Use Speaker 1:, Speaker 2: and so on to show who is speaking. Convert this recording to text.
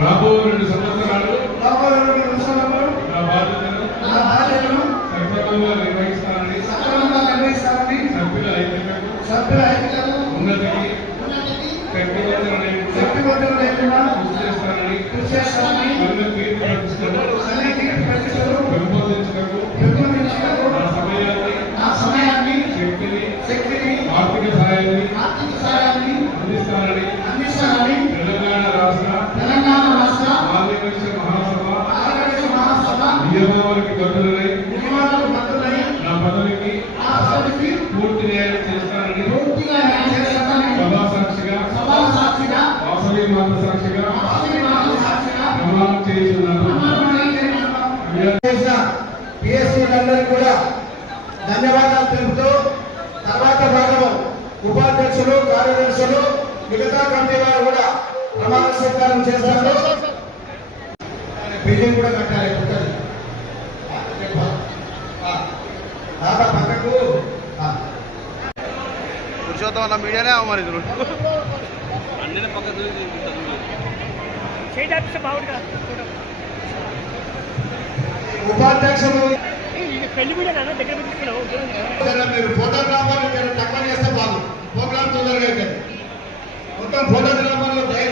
Speaker 1: రాబో రెండు సంవత్సరాలు
Speaker 2: రాబోయే రెండు సంవత్సరాలు
Speaker 1: నా బాధ్యతను
Speaker 2: నా బాధ్యతను
Speaker 1: సక్రమంగా నిర్వహిస్తానని
Speaker 2: సక్రమంగా నిర్వహిస్తానని
Speaker 1: సభ్యుల ఐక్యతకు
Speaker 2: సభ్యుల ఐక్యతను
Speaker 1: ఉన్నతికి
Speaker 2: ఉన్నతికి
Speaker 1: శక్తివంతులని
Speaker 2: శక్తివంతులు లేకుండా
Speaker 1: కృషి చేస్తానని
Speaker 2: కృషి చేస్తానని
Speaker 1: అన్న కీర్తి ప్రతిష్టలు
Speaker 2: సన్నిధికి ప్రతిష్టలు
Speaker 1: పెంపొందించటకు
Speaker 2: పెంపొందించటకు
Speaker 1: నా సమయాన్ని
Speaker 2: నా సమయాన్ని
Speaker 1: శక్తిని
Speaker 2: శక్తిని
Speaker 1: ఆర్థిక సహాయాన్ని
Speaker 2: ఆర్థిక సహాయాన్ని
Speaker 1: అందిస్తానని తెలంగాణ రాష్ట్ర
Speaker 2: తెలంగాణ రాష్ట్ర
Speaker 1: ఆదివాసీ మహాసభ
Speaker 2: ఆరోగ్య మహాసభ
Speaker 1: నియమావళికి కట్టుదలై
Speaker 2: నియమాలకు బద్దులై
Speaker 1: నా పదవికి
Speaker 2: ఆ పదవికి
Speaker 1: పూర్తి న్యాయం చేస్తానని
Speaker 2: పూర్తిగా న్యాయం చేస్తానని
Speaker 1: సభా సాక్షిగా
Speaker 2: సభా సాక్షిగా
Speaker 1: వాసవి మాత సాక్షిగా
Speaker 2: ఆస్తి మాకు సాక్షిగా
Speaker 1: ప్రమాణం చేస్తున్నాను
Speaker 2: ప్రమాణం చేస్తున్నాను.
Speaker 3: చేసిన పిఎస్సీలందరికీ కూడా ధన్యవాదాలు తెలుపుతూ తర్వాత భాగం ఉపాధ్యక్షులు కార్యదర్శులు మిగతా కమిటీ వారు కూడా ప్రమాణ స్వీకారం చేస్తారు బిల్డింగ్ కూడా కట్టాలి కొత్తది. పక్కకు.
Speaker 4: పురుషోత్తం అన్న మీడియానే మరి.
Speaker 3: ఉపాధ్యక్షులు
Speaker 5: పెళ్ళి కూడా నాన్న దగ్గర పెట్టుకున్నావు
Speaker 3: మీరు తక్కువ చేస్తే బాగు ప్రోగ్రామ్ తొందరగా అయితే మొత్తం ఫోటోగ్రాఫర్లు దయచేసి